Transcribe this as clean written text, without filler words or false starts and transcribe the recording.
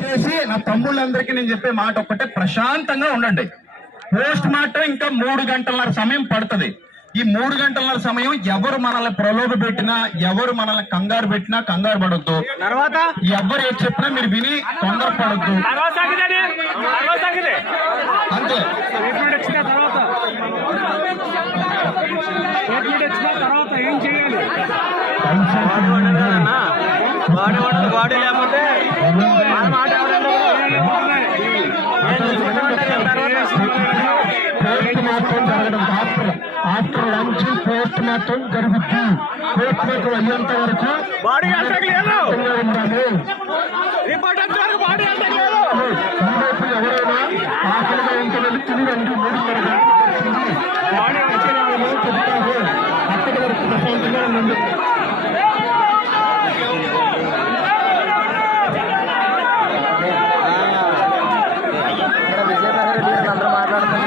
చేసి నా తమ్ముళ్ళందరికీ నేను చెప్పే మాట ఒక్కటే, ప్రశాంతంగా ఉండండి. పోస్ట్ మార్టం ఇంకా 3 గంటలన్నర సమయం పడుతుంది. ఈ 3 గంటలన్నర సమయం ఎవరు మనల్ని ప్రలోభ పెట్టినా, ఎవరు మనల్ని కంగారు పెట్టినా కంగారు పడొద్దు. తర్వాత ఎవరు ఏది చెప్పినా మీరు విని తొందరపడొద్దు. అంతే. ఏం చేయాలి? బాడీ లేకపోతే పోస్ట్ మార్టం జరగడం ఆఫ్టర్ లంచ్ పోస్ట్ మార్టం జరుగుద్ది. పోస్ట్ మార్టం అయ్యేంత వరకు బాడీ అంటలేదు. ఎవరైనా ఆకలిగా ఉంటుందని తిరిగి 3:30 అక్కడి వరకు ప్రశాంతంగా ఉండండి. అందరూ మాట్లాడుతుంది.